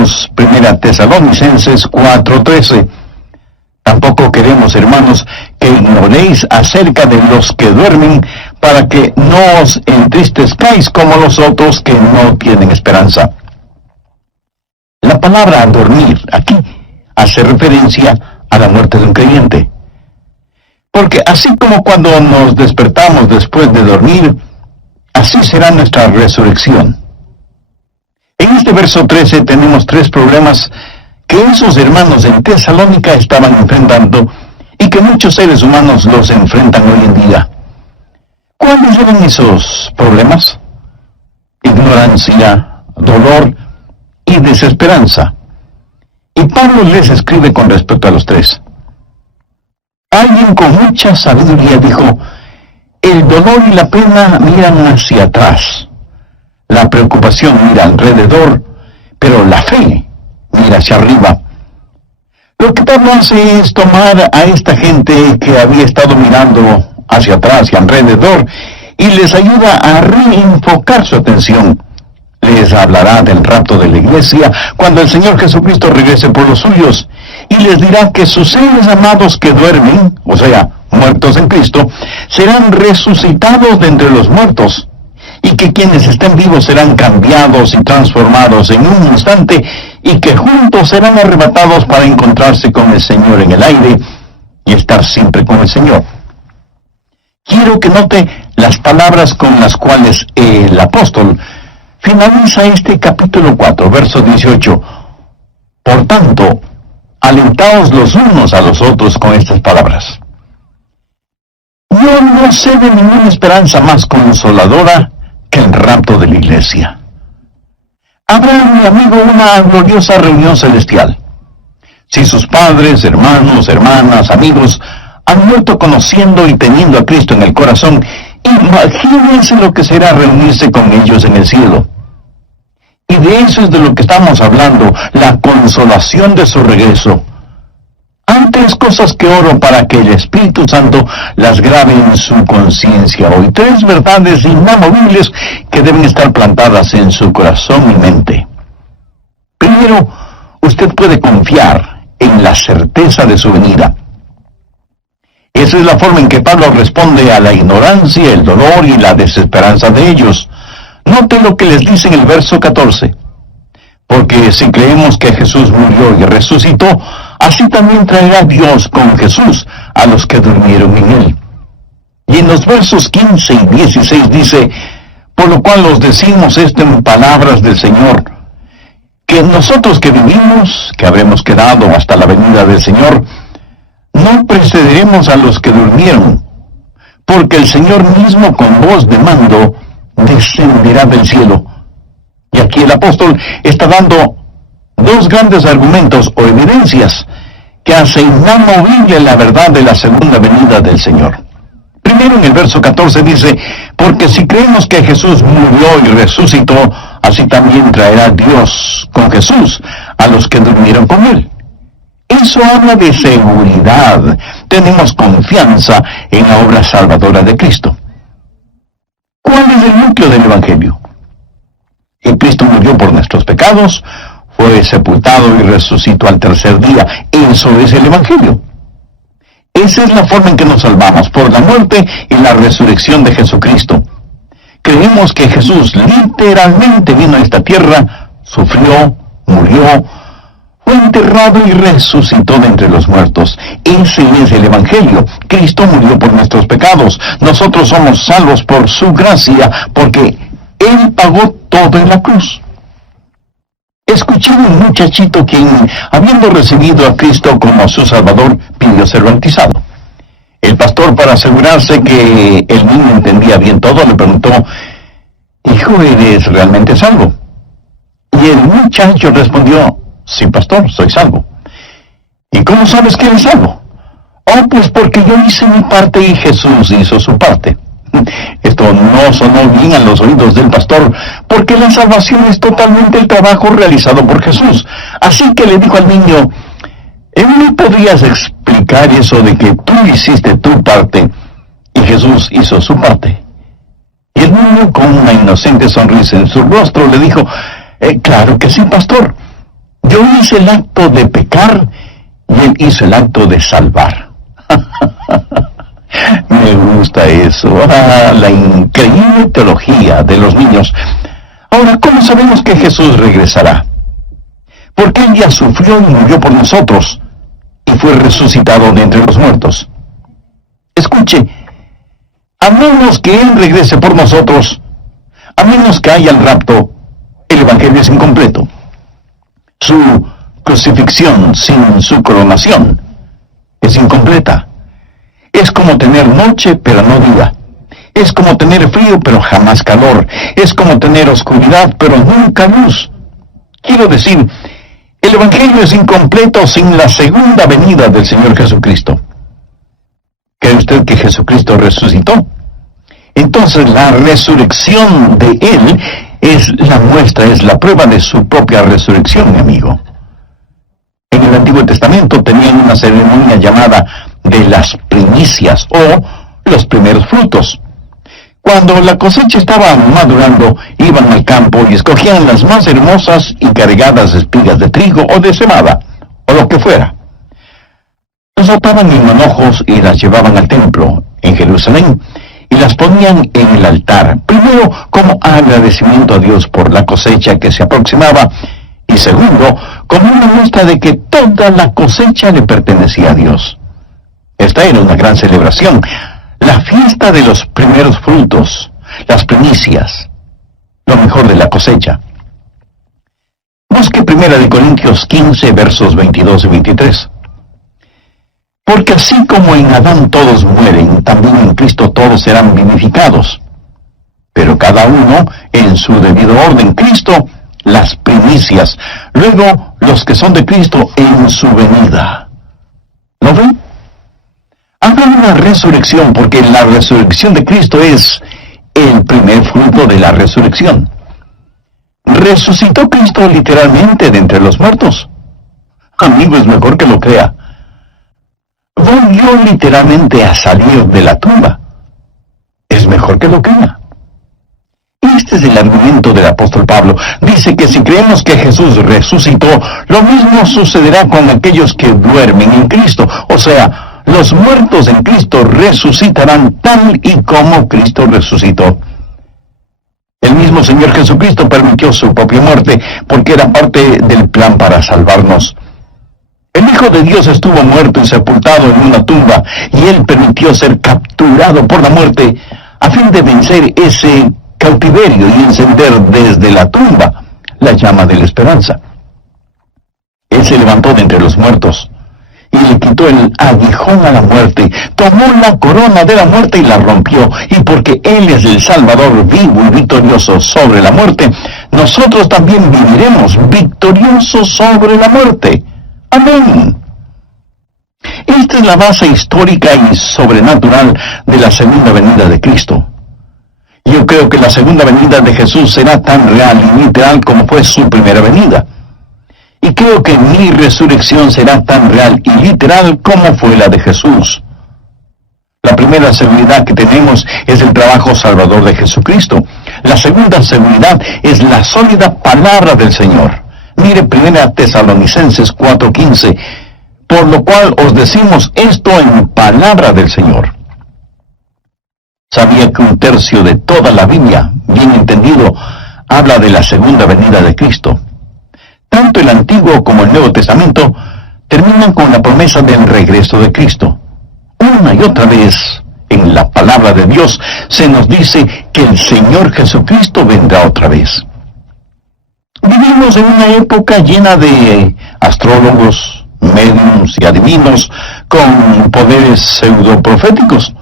leemos 1 Tesalonicenses 4:13. Tampoco queremos, hermanos, que ignoréis acerca de los que duermen, para que no os entristezcáis como los otros que no tienen esperanza. La palabra dormir aquí hace referencia a la muerte de un creyente. Porque así como cuando nos despertamos después de dormir, así será nuestra resurrección. En este verso 13 tenemos 3 problemas que esos hermanos en Tesalónica estaban enfrentando y que muchos seres humanos los enfrentan hoy en día. ¿Cuáles eran esos problemas? Ignorancia, dolor y desesperanza. Y Pablo les escribe con respecto a los 3. Alguien con mucha sabiduría dijo: el dolor y la pena miran hacia atrás, la preocupación mira alrededor, pero la fe mira hacia arriba. Lo que Pablo hace es tomar a esta gente que había estado mirando hacia atrás y alrededor y les ayuda a reenfocar su atención. Les hablará del rapto de la iglesia cuando el Señor Jesucristo regrese por los suyos, y les dirá que sus seres amados que duermen, o sea, muertos en Cristo, serán resucitados de entre los muertos, y que quienes estén vivos serán cambiados y transformados en un instante, y que juntos serán arrebatados para encontrarse con el Señor en el aire y estar siempre con el Señor. Quiero que note las palabras con las cuales el apóstol finaliza este capítulo 4, verso 18. Por tanto, alentaos los unos a los otros con estas palabras. Yo no sé de ninguna esperanza más consoladora que el rapto de la iglesia. Habrá, mi amigo, una gloriosa reunión celestial. Si sus padres, hermanos, hermanas, amigos han muerto conociendo y teniendo a Cristo en el corazón, imagínense lo que será reunirse con ellos en el cielo. Y de eso es de lo que estamos hablando, la consolación de su regreso. Hay 3 cosas que oro para que el Espíritu Santo las grabe en su conciencia hoy. 3 verdades inamovibles que deben estar plantadas en su corazón y mente. Primero, usted puede confiar en la certeza de su venida. Esa es la forma en que Pablo responde a la ignorancia, el dolor y la desesperanza de ellos. Note lo que les dice en el verso 14. Porque si creemos que Jesús murió y resucitó, así también traerá Dios con Jesús a los que durmieron en él. Y en los versos 15 y 16 dice: por lo cual os decimos esto en palabras del Señor, que nosotros que vivimos, que habremos quedado hasta la venida del Señor, no precederemos a los que durmieron, porque el Señor mismo con voz de mando descenderá del cielo. Y aquí el apóstol está dando 2 grandes argumentos o evidencias que hacen inamovible la verdad de la segunda venida del Señor. Primero, en el verso 14 dice: porque si creemos que Jesús murió y resucitó, así también traerá Dios con Jesús a los que durmieron con él. Eso habla de seguridad. Tenemos confianza en la obra salvadora de Cristo. ¿Cuál es el núcleo del Evangelio? Que Cristo murió por nuestros pecados, fue sepultado y resucitó al tercer día. Eso es el Evangelio. Esa es la forma en que nos salvamos, por la muerte y la resurrección de Jesucristo. Creemos que Jesús literalmente vino a esta tierra, sufrió, murió, fue enterrado y resucitó de entre los muertos. Ese es el Evangelio. Cristo murió por nuestros pecados. Nosotros somos salvos por su gracia, porque Él pagó todo en la cruz. Escuché a un muchachito quien, habiendo recibido a Cristo como su Salvador, pidió ser bautizado. El pastor, para asegurarse que el niño entendía bien todo, le preguntó: «Hijo, ¿eres realmente salvo?». Y el muchacho respondió: «Sí, pastor, soy salvo». «¿Y cómo sabes que eres salvo?». «Oh, pues porque yo hice mi parte y Jesús hizo su parte». Esto no sonó bien a los oídos del pastor, porque la salvación es totalmente el trabajo realizado por Jesús. Así que le dijo al niño: ¿me podrías explicar eso de que tú hiciste tu parte y Jesús hizo su parte? Y el niño, con una inocente sonrisa en su rostro, le dijo: claro que sí, pastor. Yo hice el acto de pecar y Él hizo el acto de salvar. Me gusta eso, la increíble teología de los niños. Ahora, ¿cómo sabemos que Jesús regresará? Porque Él ya sufrió y murió por nosotros y fue resucitado de entre los muertos. Escuche, a menos que Él regrese por nosotros, a menos que haya el rapto, el Evangelio es incompleto. Su crucifixión sin su coronación es incompleta. Es como tener noche pero no día. Es como tener frío pero jamás calor. Es como tener oscuridad pero nunca luz. Quiero decir, el Evangelio es incompleto sin la segunda venida del Señor Jesucristo. ¿Cree usted que Jesucristo resucitó? Entonces la resurrección de Él es la muestra, es la prueba de su propia resurrección, mi amigo. En el Antiguo Testamento tenían una ceremonia llamada de las primicias o los primeros frutos. Cuando la cosecha estaba madurando, iban al campo y escogían las más hermosas y cargadas espigas de trigo o de cebada, o lo que fuera. Las ataban en manojos y las llevaban al templo en Jerusalén y las ponían en el altar, primero como agradecimiento a Dios por la cosecha que se aproximaba, y segundo, como una muestra de que toda la cosecha le pertenecía a Dios. Esta era una gran celebración, la fiesta de los primeros frutos, las primicias, lo mejor de la cosecha. Busque 1 Corintios 15, versos 22 y 23. Porque así como en Adán todos mueren, también en Cristo todos serán vivificados. Pero cada uno en su debido orden. Cristo, las primicias. Luego, los que son de Cristo en su venida. ¿Lo ven? Habla de una resurrección, porque la resurrección de Cristo es el primer fruto de la resurrección. ¿Resucitó Cristo literalmente de entre los muertos? Amigo, es mejor que lo crea. Volvió literalmente a salir de la tumba. Es mejor que lo crea. Este es el argumento del apóstol Pablo. Dice que si creemos que Jesús resucitó, lo mismo sucederá con aquellos que duermen en Cristo. O sea, los muertos en Cristo resucitarán tal y como Cristo resucitó. El mismo Señor Jesucristo permitió su propia muerte porque era parte del plan para salvarnos. El Hijo de Dios estuvo muerto y sepultado en una tumba, y Él permitió ser capturado por la muerte a fin de vencer ese cautiverio y encender desde la tumba la llama de la esperanza. Él se levantó de entre los muertos y le quitó el aguijón a la muerte, tomó la corona de la muerte y la rompió, y porque Él es el Salvador vivo y victorioso sobre la muerte, nosotros también viviremos victoriosos sobre la muerte. Amén. Esta es la base histórica y sobrenatural de la segunda venida de Cristo. Yo creo que la segunda venida de Jesús será tan real y literal como fue su primera venida. Y creo que mi resurrección será tan real y literal como fue la de Jesús. La primera seguridad que tenemos es el trabajo salvador de Jesucristo. La segunda seguridad es la sólida palabra del Señor. Mire 1 Tesalonicenses 4:15, por lo cual os decimos esto en palabra del Señor. Sabía que un tercio de toda la Biblia, bien entendido, habla de la segunda venida de Cristo. Tanto el Antiguo como el Nuevo Testamento terminan con la promesa del regreso de Cristo. Una y otra vez, en la palabra de Dios, se nos dice que el Señor Jesucristo vendrá otra vez. Vivimos en una época llena de astrólogos, médiums y adivinos con poderes pseudoproféticos.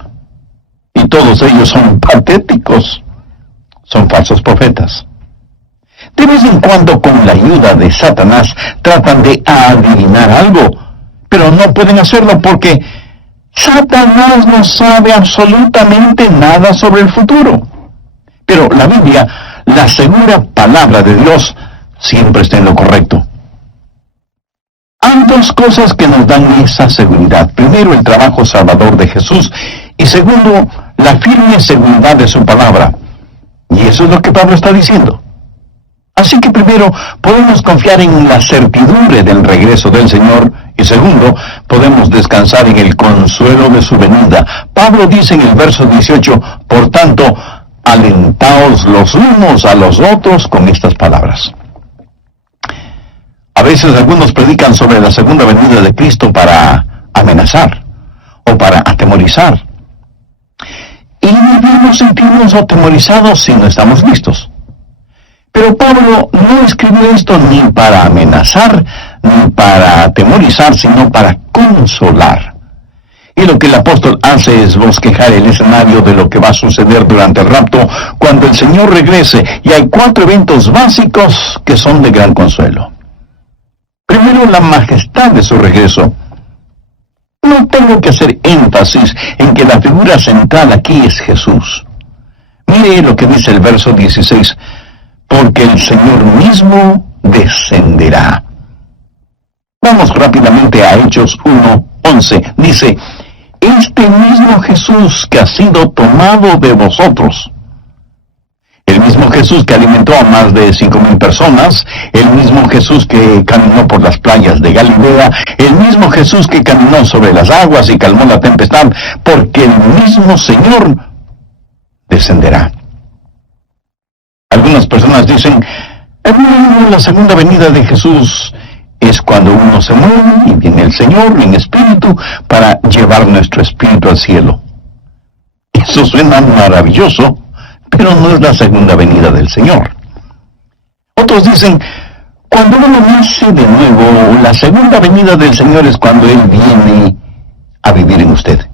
Y todos ellos son patéticos, son falsos profetas. De vez en cuando, con la ayuda de Satanás, tratan de adivinar algo, pero no pueden hacerlo porque Satanás no sabe absolutamente nada sobre el futuro. Pero la Biblia, la segura palabra de Dios, siempre está en lo correcto. Hay dos cosas que nos dan esa seguridad. Primero, el trabajo salvador de Jesús, y segundo, la firme seguridad de su palabra. Y eso es lo que Pablo está diciendo. Así que primero, podemos confiar en la certidumbre del regreso del Señor, y segundo, podemos descansar en el consuelo de su venida. Pablo dice en el verso 18, por tanto, alentaos los unos a los otros con estas palabras. A veces algunos predican sobre la segunda venida de Cristo para amenazar o para atemorizar. Y debemos sentirnos atemorizados si no estamos listos. Pero Pablo no escribió esto ni para amenazar, ni para atemorizar, sino para consolar. Y lo que el apóstol hace es bosquejar el escenario de lo que va a suceder durante el rapto, cuando el Señor regrese, y hay 4 eventos básicos que son de gran consuelo. Primero, la majestad de su regreso. No tengo que hacer énfasis en que la figura central aquí es Jesús. Mire lo que dice el verso 16, porque el Señor mismo descenderá. Vamos rápidamente a Hechos 1:11. Dice, este mismo Jesús que ha sido tomado de vosotros, el mismo Jesús que alimentó a más de 5,000 personas, el mismo Jesús que caminó por las playas de Galilea, el mismo Jesús que caminó sobre las aguas y calmó la tempestad, porque el mismo Señor descenderá. Algunas personas dicen, la segunda venida de Jesús es cuando uno se muere y viene el Señor en espíritu para llevar nuestro espíritu al cielo. Eso suena maravilloso, pero no es la segunda venida del Señor. Otros dicen, cuando uno nace de nuevo, la segunda venida del Señor es cuando Él viene a vivir en usted.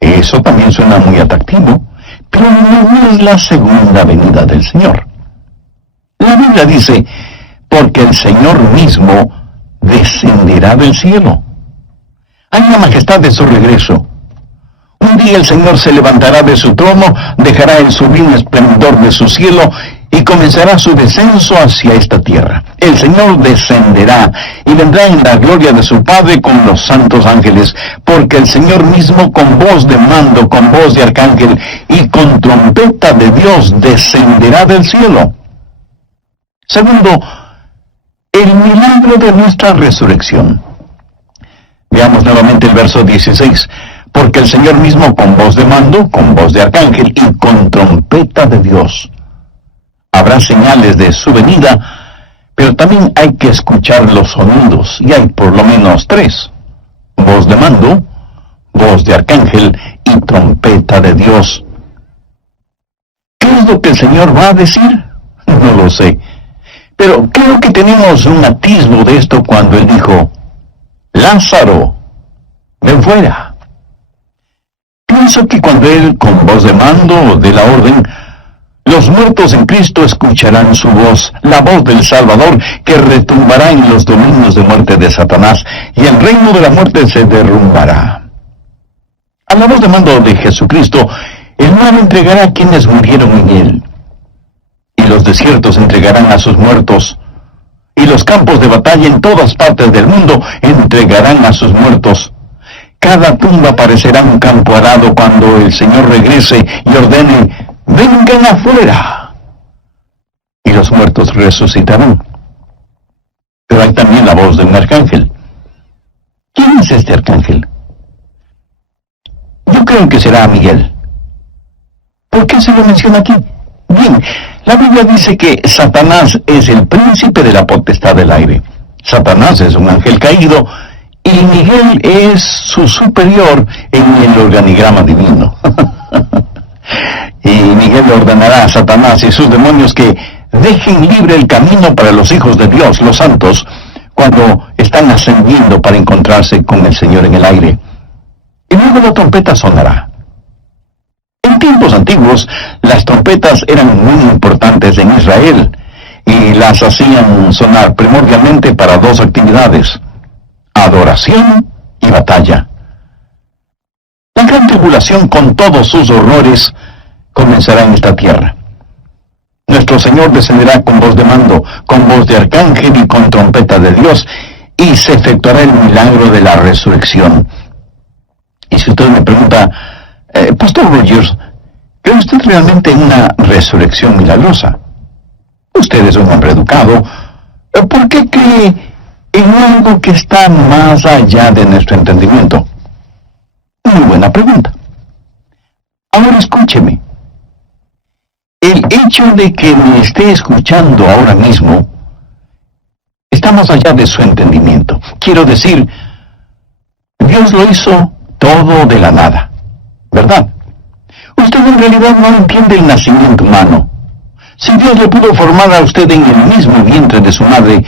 Eso también suena muy atractivo, pero no es la segunda venida del Señor. La Biblia dice, porque el Señor mismo descenderá del cielo. Hay la majestad de su regreso. Un día el Señor se levantará de su trono, dejará el sublime esplendor de su cielo y comenzará su descenso hacia esta tierra. El Señor descenderá y vendrá en la gloria de su Padre con los santos ángeles, porque el Señor mismo con voz de mando, con voz de arcángel y con trompeta de Dios descenderá del cielo. Segundo, el milagro de nuestra resurrección. Veamos nuevamente el verso 16. Porque el Señor mismo con voz de mando, con voz de arcángel y con trompeta de Dios. Habrá señales de su venida, pero también hay que escuchar los sonidos, y hay por lo menos 3. Voz de mando, voz de arcángel y trompeta de Dios. ¿Qué es lo que el Señor va a decir? No lo sé. Pero creo que tenemos un atisbo de esto cuando Él dijo, Lázaro, ven fuera. Pienso que cuando Él, con voz de mando, dé la orden, los muertos en Cristo escucharán su voz, la voz del Salvador, que retumbará en los dominios de muerte de Satanás, y el reino de la muerte se derrumbará. A la voz de mando de Jesucristo, el mar entregará a quienes murieron en Él, y los desiertos entregarán a sus muertos, y los campos de batalla en todas partes del mundo entregarán a sus muertos. Cada tumba parecerá un campo arado cuando el Señor regrese y ordene, vengan afuera. Y los muertos resucitarán. Pero hay también la voz de un arcángel. ¿Quién es este arcángel? Yo creo que será Miguel. ¿Por qué se lo menciona aquí? Bien, la Biblia dice que Satanás es el príncipe de la potestad del aire. Satanás es un ángel caído, y Miguel es su superior en el organigrama divino. Y Miguel ordenará a Satanás y sus demonios que dejen libre el camino para los hijos de Dios, los santos, cuando están ascendiendo para encontrarse con el Señor en el aire. Y luego la trompeta sonará. En tiempos antiguos, las trompetas eran muy importantes en Israel, y las hacían sonar primordialmente para 2 actividades: adoración y batalla. La gran tribulación con todos sus horrores comenzará en esta tierra. Nuestro Señor descenderá con voz de mando, con voz de arcángel y con trompeta de Dios, y se efectuará el milagro de la resurrección. Y si usted me pregunta, Pastor Rogers, ¿cree usted realmente en una resurrección milagrosa? Usted es un hombre educado. ¿Por qué cree en algo que está más allá de nuestro entendimiento? Muy buena pregunta. Ahora escúcheme. El hecho de que me esté escuchando ahora mismo está más allá de su entendimiento. Quiero decir, Dios lo hizo todo de la nada, ¿verdad? Usted en realidad no entiende el nacimiento humano. Si Dios le pudo formar a usted en el mismo vientre de su madre,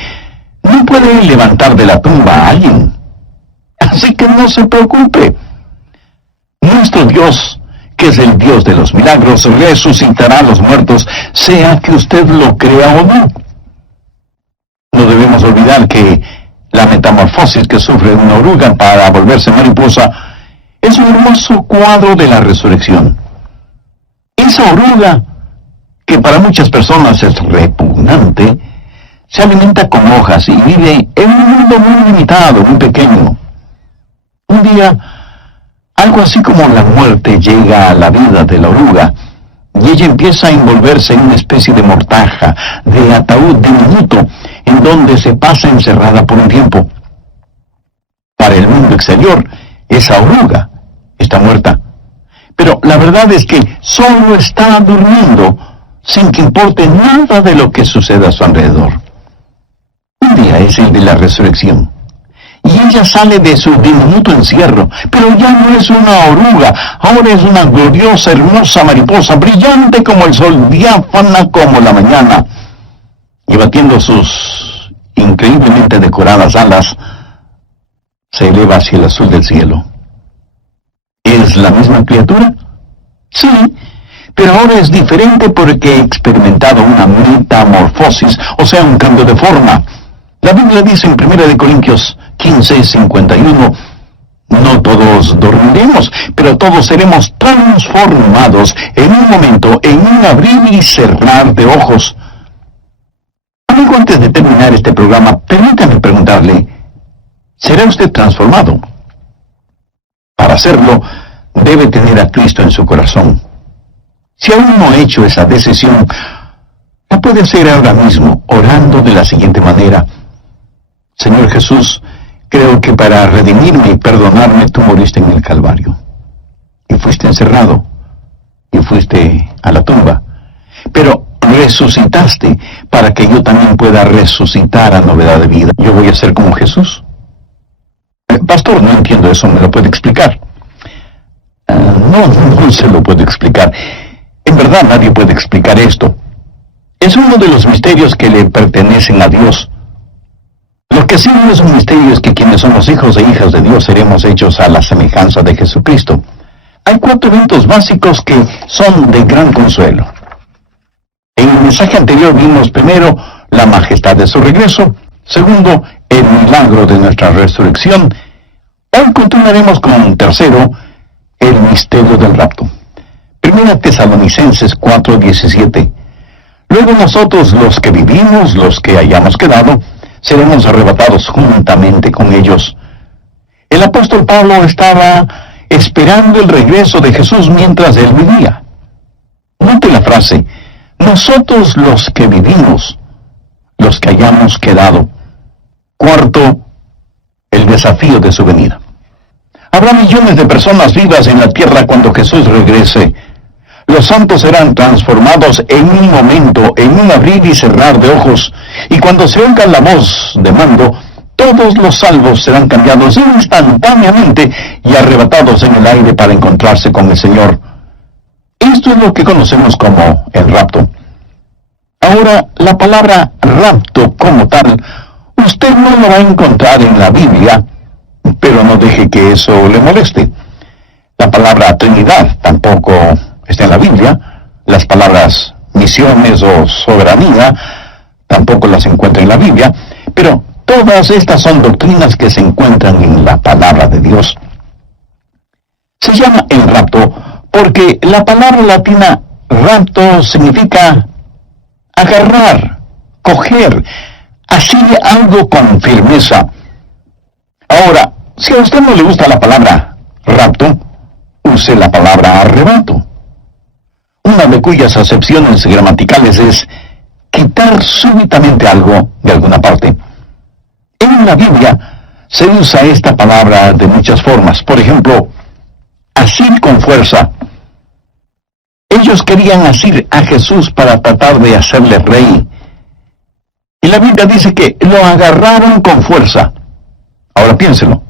no puede levantar de la tumba a alguien. Así que no se preocupe. Nuestro Dios, que es el Dios de los milagros, resucitará a los muertos, sea que usted lo crea o no. No debemos olvidar que la metamorfosis que sufre una oruga para volverse mariposa es un hermoso cuadro de la resurrección. Esa oruga, que para muchas personas es repugnante, se alimenta con hojas y vive en un mundo muy limitado, muy pequeño. Un día, algo así como la muerte llega a la vida de la oruga, y ella empieza a envolverse en una especie de mortaja, de ataúd diminuto, en donde se pasa encerrada por un tiempo. Para el mundo exterior, esa oruga está muerta. Pero la verdad es que solo está durmiendo, sin que importe nada de lo que suceda a su alrededor. Un día es el de la resurrección, y ella sale de su diminuto encierro, pero ya no es una oruga, ahora es una gloriosa, hermosa mariposa, brillante como el sol, diáfana como la mañana, y batiendo sus increíblemente decoradas alas, se eleva hacia el azul del cielo. ¿Es la misma criatura? Sí, pero ahora es diferente porque he experimentado una metamorfosis, o sea, un cambio de forma. La Biblia dice en 1 Corintios 15:51, no todos dormiremos, pero todos seremos transformados en un momento, en un abrir y cerrar de ojos. Amigo, antes de terminar este programa, permítame preguntarle, ¿será usted transformado? Para hacerlo, debe tener a Cristo en su corazón. Si aún no ha hecho esa decisión, la puede hacer ahora mismo, orando de la siguiente manera. Señor Jesús, creo que para redimirme y perdonarme tú moriste en el Calvario. Y fuiste encerrado. Y fuiste a la tumba. Pero resucitaste para que yo también pueda resucitar a novedad de vida. ¿Yo voy a ser como Jesús? Pastor, no entiendo eso, ¿me lo puede explicar? No se lo puedo explicar. En verdad nadie puede explicar esto. Es uno de los misterios que le pertenecen a Dios. Lo que sí no es un misterio es que quienes somos hijos e hijas de Dios seremos hechos a la semejanza de Jesucristo. Hay 4 eventos básicos que son de gran consuelo. En el mensaje anterior vimos primero la majestad de su regreso, segundo, el milagro de nuestra resurrección. Hoy continuaremos con tercero, el misterio del rapto. 1 Tesalonicenses 4:17. Luego nosotros, los que vivimos, los que hayamos quedado, seremos arrebatados juntamente con ellos. El apóstol Pablo estaba esperando el regreso de Jesús mientras él vivía. Note la frase, nosotros los que vivimos, los que hayamos quedado. Cuarto, el desafío de su venida. Habrá millones de personas vivas en la tierra cuando Jesús regrese. Los santos serán transformados en un momento, en un abrir y cerrar de ojos, y cuando se oiga la voz de mando, todos los salvos serán cambiados instantáneamente y arrebatados en el aire para encontrarse con el Señor. Esto es lo que conocemos como el rapto. Ahora, la palabra rapto como tal, usted no lo va a encontrar en la Biblia, pero no deje que eso le moleste. La palabra Trinidad tampoco está en la Biblia. Las palabras misiones o soberanía tampoco las encuentra en la Biblia, pero todas estas son doctrinas que se encuentran en la palabra de Dios. Se llama el rapto porque la palabra latina rapto significa agarrar, coger, así algo con firmeza. Ahora, si a usted no le gusta la palabra rapto, use la palabra arrebato. Una de cuyas acepciones gramaticales es quitar súbitamente algo de alguna parte. En la Biblia se usa esta palabra de muchas formas. Por ejemplo, asir con fuerza. Ellos querían asir a Jesús para tratar de hacerle rey. Y la Biblia dice que lo agarraron con fuerza. Ahora piénselo.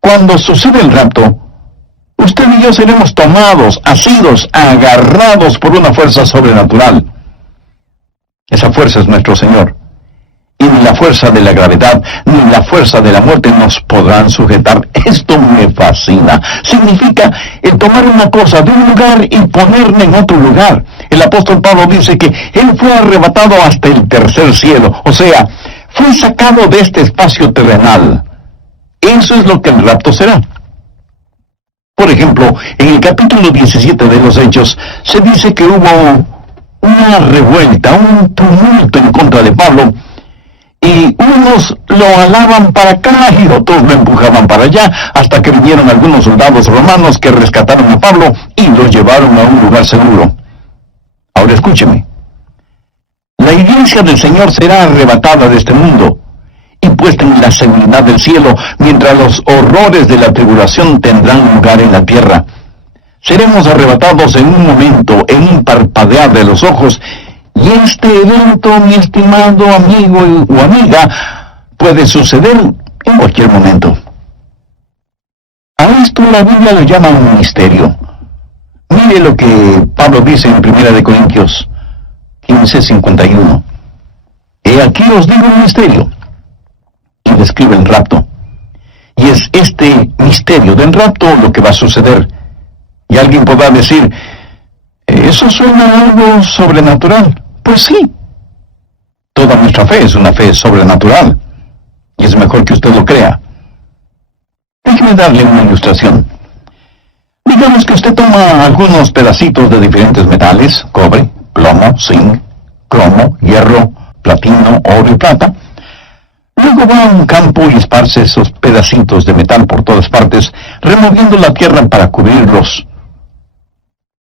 Cuando sucede el rapto, usted y yo seremos tomados, asidos, agarrados por una fuerza sobrenatural. Esa fuerza es nuestro Señor. Y ni la fuerza de la gravedad, ni la fuerza de la muerte nos podrán sujetar. Esto me fascina. Significa el tomar una cosa de un lugar y ponerla en otro lugar. El apóstol Pablo dice que él fue arrebatado hasta el tercer cielo. O sea, fue sacado de este espacio terrenal. Eso es lo que el rapto será. Por ejemplo, en el capítulo 17 de los Hechos, se dice que hubo una revuelta, un tumulto en contra de Pablo, y unos lo alaban para acá y otros lo empujaban para allá, hasta que vinieron algunos soldados romanos que rescataron a Pablo y lo llevaron a un lugar seguro. Ahora escúcheme. La iglesia del Señor será arrebatada de este mundo y puesta en la seguridad del cielo, mientras los horrores de la tribulación tendrán lugar en la tierra. Seremos arrebatados en un momento, en un parpadear de los ojos, y este evento, mi estimado amigo o amiga, puede suceder en cualquier momento. A esto la Biblia lo llama un misterio. Mire lo que Pablo dice en 1 Corintios 15:51. He aquí os digo un misterio. Y describe el rapto. Y es este misterio del rapto lo que va a suceder. Y alguien podrá decir, ¿eso suena a algo sobrenatural? Pues sí. Toda nuestra fe es una fe sobrenatural. Y es mejor que usted lo crea. Déjeme darle una ilustración. Digamos que usted toma algunos pedacitos de diferentes metales, cobre, plomo, zinc, cromo, hierro, platino, oro y plata. Luego va a un campo y esparce esos pedacitos de metal por todas partes, removiendo la tierra para cubrirlos.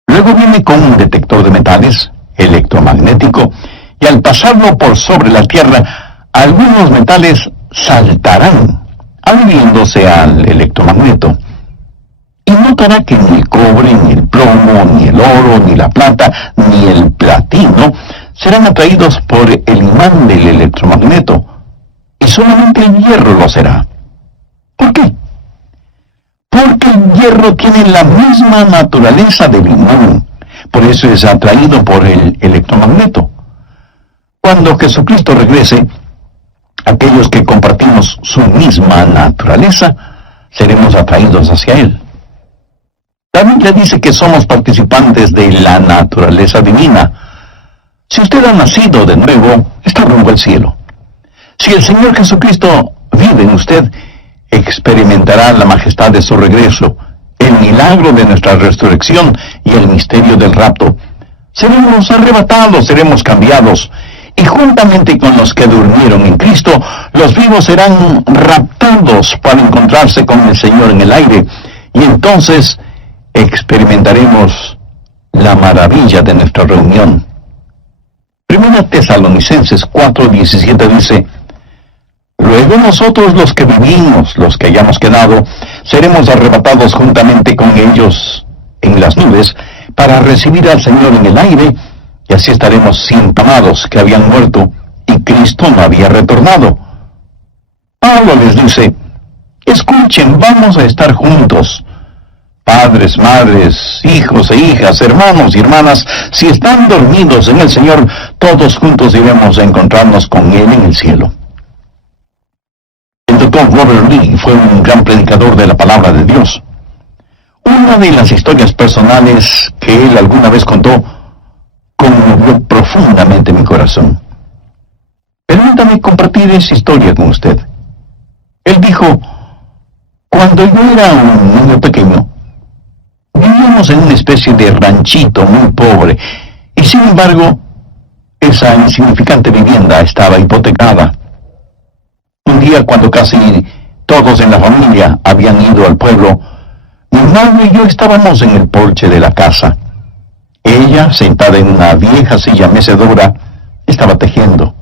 Luego viene con un detector de metales, electromagnético, y al pasarlo por sobre la tierra, algunos metales saltarán, adhiriéndose al electromagneto. Y notará que ni el cobre, ni el plomo, ni el oro, ni la plata, ni el platino serán atraídos por el imán del electromagneto, y solamente el hierro lo será. ¿Por qué? Porque el hierro tiene la misma naturaleza del imán, por eso es atraído por el electromagneto. Cuando Jesucristo regrese, aquellos que compartimos su misma naturaleza, seremos atraídos hacia Él. La Biblia dice que somos participantes de la naturaleza divina. Si usted ha nacido de nuevo, está rumbo al cielo. Si el Señor Jesucristo vive en usted, experimentará la majestad de su regreso, el milagro de nuestra resurrección y el misterio del rapto. Seremos arrebatados, seremos cambiados, y juntamente con los que durmieron en Cristo, los vivos serán raptados para encontrarse con el Señor en el aire, y entonces experimentaremos la maravilla de nuestra reunión. 1 Tesalonicenses 4:17 dice, luego nosotros los que vivimos, los que hayamos quedado, seremos arrebatados juntamente con ellos en las nubes para recibir al Señor en el aire, y así estaremos sin amados que habían muerto y Cristo no había retornado. Pablo les dice, escuchen, vamos a estar juntos. Padres, madres, hijos e hijas, hermanos y hermanas, si están dormidos en el Señor, todos juntos iremos a encontrarnos con Él en el cielo. El doctor Robert Lee fue un gran predicador de la palabra de Dios. Una de las historias personales que él alguna vez contó conmovió profundamente mi corazón. Permítame compartir esa historia con usted. Él dijo, cuando yo era un niño pequeño, vivíamos en una especie de ranchito muy pobre, y sin embargo, esa insignificante vivienda estaba hipotecada. Un día, cuando casi todos en la familia habían ido al pueblo, mi madre y yo estábamos en el porche de la casa. Ella, sentada en una vieja silla mecedora, estaba tejiendo.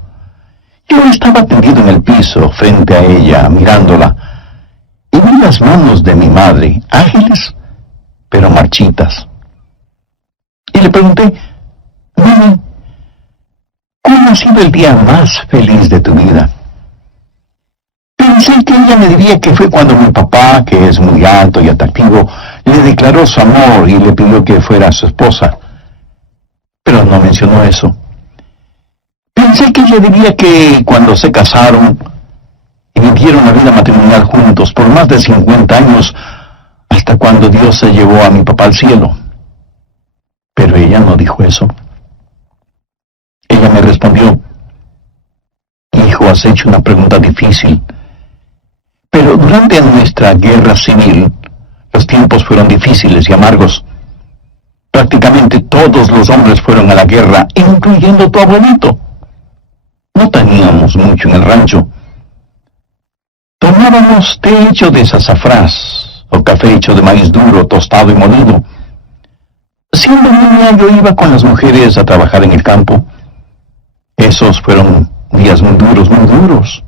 Yo estaba tendido en el piso, frente a ella, mirándola, y vi las manos de mi madre, ágiles, pero marchitas. Y le pregunté: Mami, ¿cuál ha sido el día más feliz de tu vida? Pensé que ella me diría que fue cuando mi papá, que es muy alto y atractivo, le declaró su amor y le pidió que fuera su esposa. Pero no mencionó eso. Pensé que ella diría que cuando se casaron y vivieron la vida matrimonial juntos por más de 50 años, hasta cuando Dios se llevó a mi papá al cielo. Pero ella no dijo eso. Ella me respondió: Hijo, has hecho una pregunta difícil. Pero durante nuestra guerra civil, los tiempos fueron difíciles y amargos. Prácticamente todos los hombres fueron a la guerra, incluyendo tu abuelito. No teníamos mucho en el rancho. Tomábamos té hecho de sazafrás o café hecho de maíz duro, tostado y molido. Siendo niña, yo iba con las mujeres a trabajar en el campo. Esos fueron días muy duros, muy duros.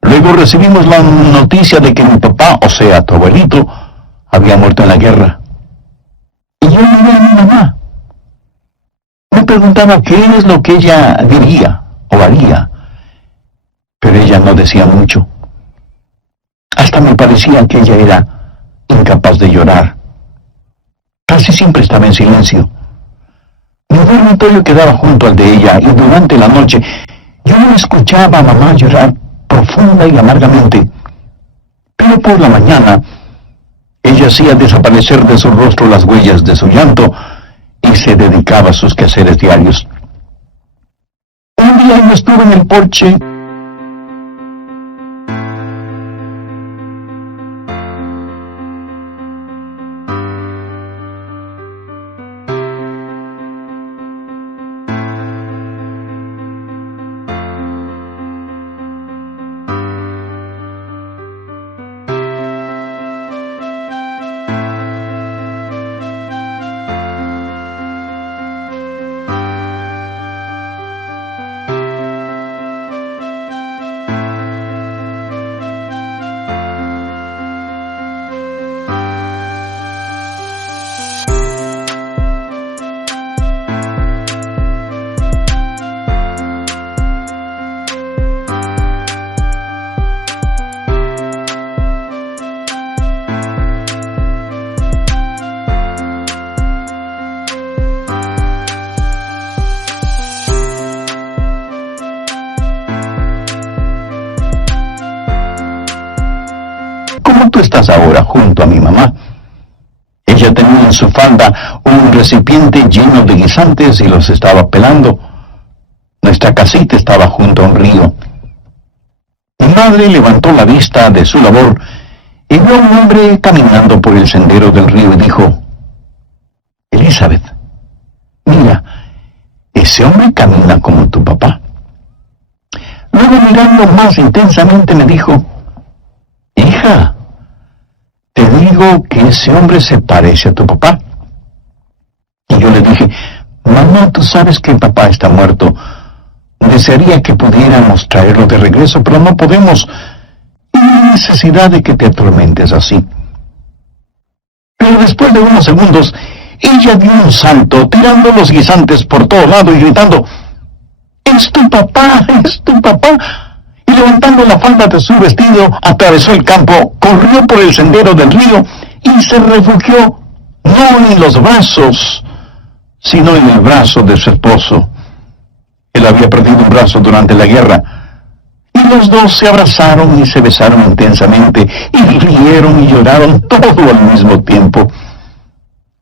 Luego recibimos la noticia de que mi papá, o sea, tu abuelito, había muerto en la guerra. Y yo miré a mi mamá. Me preguntaba qué es lo que ella diría o haría, pero ella no decía mucho. Hasta me parecía que ella era incapaz de llorar. Casi siempre estaba en silencio. Mi dormitorio quedaba junto al de ella y durante la noche yo escuchaba a mamá llorar profunda y amargamente. Pero por la mañana ella hacía desaparecer de su rostro las huellas de su llanto y se dedicaba a sus quehaceres diarios. Un día yo estuve en el porche como tú estás ahora junto a mi mamá. Ella tenía en su falda un recipiente lleno de guisantes y los estaba pelando. Nuestra casita estaba junto a un río. Mi madre levantó la vista de su labor y vio a un hombre caminando por el sendero del río y dijo: Elizabeth, mira, ese hombre camina como tu papá. Luego, mirando más intensamente, me dijo: Hija, te digo que ese hombre se parece a tu papá. Y yo le dije: Mamá, tú sabes que papá está muerto. Desearía que pudiéramos traerlo de regreso, pero no podemos. Y no hay necesidad de que te atormentes así. Pero después de unos segundos, ella dio un salto, tirando los guisantes por todo lado y gritando: ¡Es tu papá! ¡Es tu papá! Y levantando la falda de su vestido, atravesó el campo, corrió por el sendero del río y se refugió no en los brazos, sino en el brazo de su esposo. Él había perdido un brazo durante la guerra, y los dos se abrazaron y se besaron intensamente, y rieron y lloraron todo al mismo tiempo.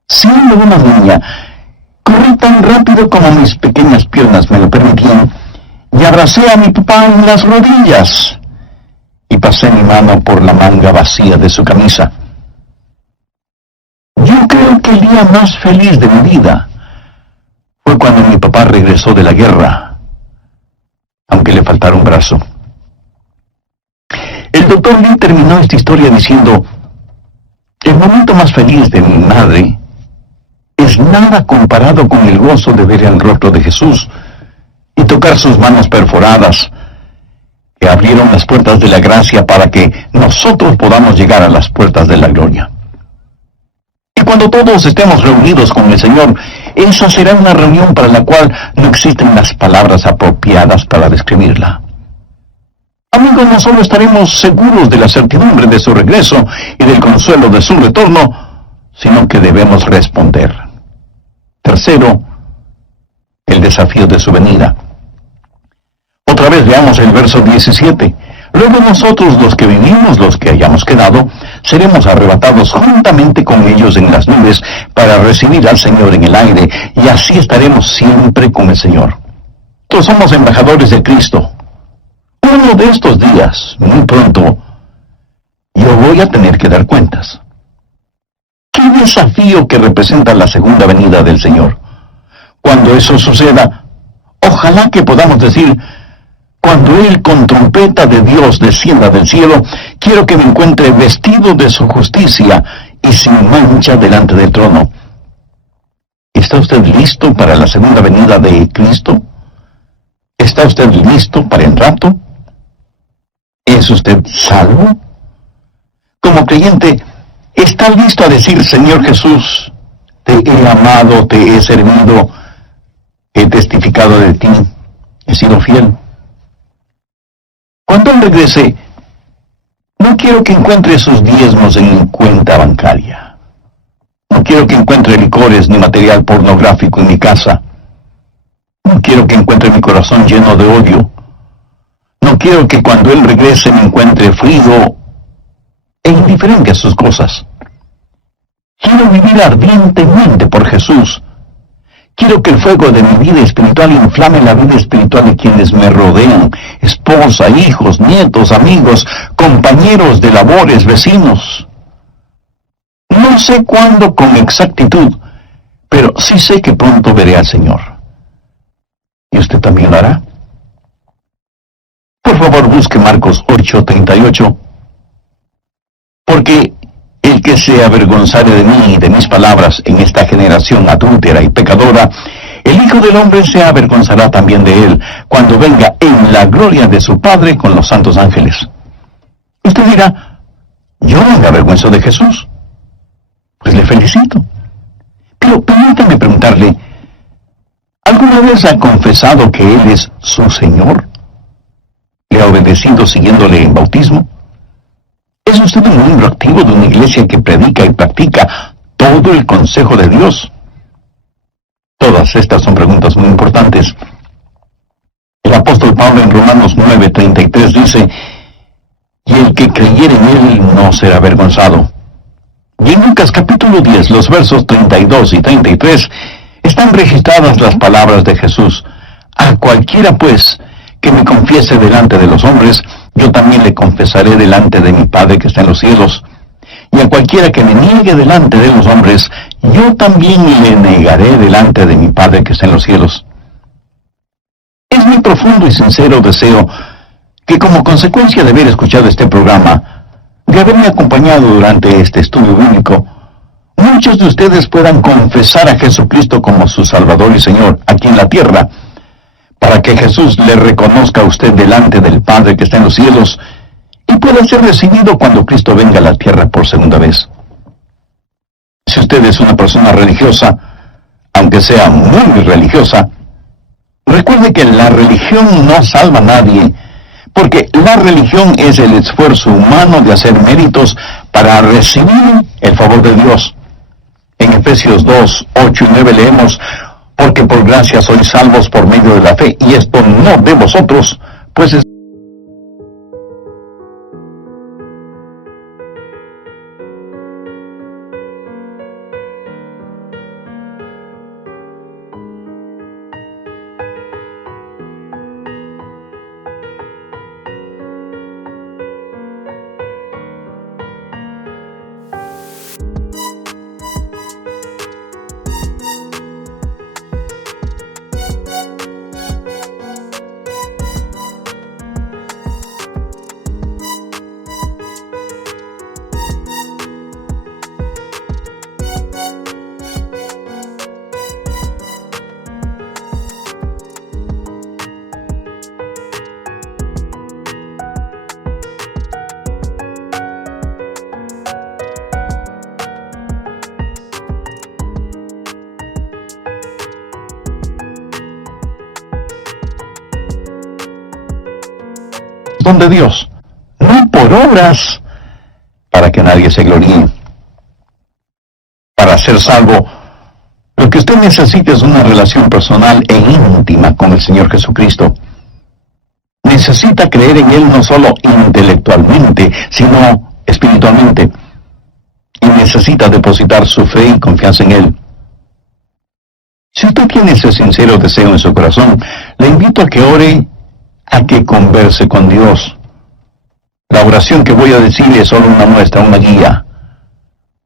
Siendo una niña, corrí tan rápido como mis pequeñas piernas me lo permitían, y abracé a mi papá en las rodillas, y pasé mi mano por la manga vacía de su camisa. Yo creo que el día más feliz de mi vida fue cuando mi papá regresó de la guerra, aunque le faltara un brazo. El doctor Lee terminó esta historia diciendo: el momento más feliz de mi madre es nada comparado con el gozo de ver el rostro de Jesús y tocar sus manos perforadas, que abrieron las puertas de la gracia para que nosotros podamos llegar a las puertas de la gloria. Y cuando todos estemos reunidos con el Señor, esa será una reunión para la cual no existen las palabras apropiadas para describirla. Amigos, no solo estaremos seguros de la certidumbre de su regreso y del consuelo de su retorno, sino que debemos responder. Tercero, el desafío de su venida. Otra vez veamos el verso 17. Luego nosotros, los que vivimos, los que hayamos quedado, seremos arrebatados juntamente con ellos en las nubes para recibir al Señor en el aire, y así estaremos siempre con el Señor. Todos somos embajadores de Cristo. Uno de estos días, muy pronto, yo voy a tener que dar cuentas. ¡Qué desafío que representa la segunda venida del Señor! Cuando eso suceda, ojalá que podamos decir: cuando Él con trompeta de Dios descienda del cielo, quiero que me encuentre vestido de su justicia y sin mancha delante del trono. ¿Está usted listo para la segunda venida de Cristo? ¿Está usted listo para el rapto? ¿Es usted salvo? Como creyente, ¿está listo a decir: Señor Jesús, te he amado, te he servido, he testificado de ti, he sido fiel? Cuando Él regrese, no quiero que encuentre sus diezmos en mi cuenta bancaria. No quiero que encuentre licores ni material pornográfico en mi casa. No quiero que encuentre mi corazón lleno de odio. No quiero que cuando Él regrese me encuentre frío e indiferente a sus cosas. Quiero vivir ardientemente por Jesús. Quiero que el fuego de mi vida espiritual inflame la vida espiritual de quienes me rodean: esposa, hijos, nietos, amigos, compañeros de labores, vecinos. No sé cuándo con exactitud, pero sí sé que pronto veré al Señor. ¿Y usted también lo hará? Por favor, busque Marcos 8:38. Porque el que se avergonzare de mí y de mis palabras en esta generación adúltera y pecadora, el Hijo del Hombre se avergonzará también de él, cuando venga en la gloria de su Padre con los santos ángeles. Usted dirá: yo no me avergüenzo de Jesús. Pues le felicito. Pero permítame preguntarle: ¿alguna vez ha confesado que Él es su Señor? ¿Le ha obedecido siguiéndole en bautismo? ¿Es usted un miembro activo de una iglesia que predica y practica todo el consejo de Dios? Todas estas son preguntas muy importantes. El apóstol Pablo en Romanos 9:33 dice: y el que creyere en Él no será avergonzado. Y en Lucas capítulo 10, los versos 32 y 33, están registradas las palabras de Jesús: a cualquiera pues que me confiese delante de los hombres, yo también le confesaré delante de mi Padre que está en los cielos. Y a cualquiera que me niegue delante de los hombres, yo también le negaré delante de mi Padre que está en los cielos. Es mi profundo y sincero deseo que, como consecuencia de haber escuchado este programa, de haberme acompañado durante este estudio bíblico, muchos de ustedes puedan confesar a Jesucristo como su Salvador y Señor aquí en la tierra, para que Jesús le reconozca a usted delante del Padre que está en los cielos y pueda ser recibido cuando Cristo venga a la tierra por segunda vez. Si usted es una persona religiosa, aunque sea muy religiosa, recuerde que la religión no salva a nadie, porque la religión es el esfuerzo humano de hacer méritos para recibir el favor de Dios. En Efesios 2:8-9 leemos: porque por gracia sois salvos por medio de la fe, y esto no de vosotros, pues es don de Dios, no por obras, para que nadie se gloríe. Para ser salvo, lo que usted necesita es una relación personal e íntima con el Señor Jesucristo. Necesita creer en Él no solo intelectualmente, sino espiritualmente. Y necesita depositar su fe y confianza en Él. Si usted tiene ese sincero deseo en su corazón, le invito a que ore, a que converse con Dios. La oración que voy a decir es solo una muestra, una guía.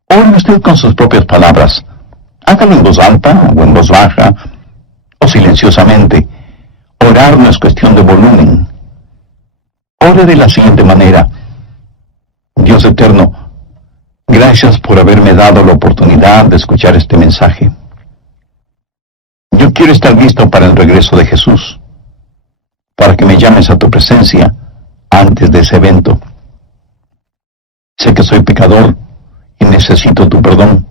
Ore usted con sus propias palabras. Hágalo en voz alta o en voz baja o silenciosamente. Orar no es cuestión de volumen. Ore de la siguiente manera: Dios eterno, gracias por haberme dado la oportunidad de escuchar este mensaje. Yo quiero estar listo para el regreso de Jesús, para que me llames a tu presencia antes de ese evento. Sé que soy pecador y necesito tu perdón.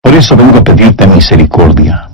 Por eso vengo a pedirte misericordia.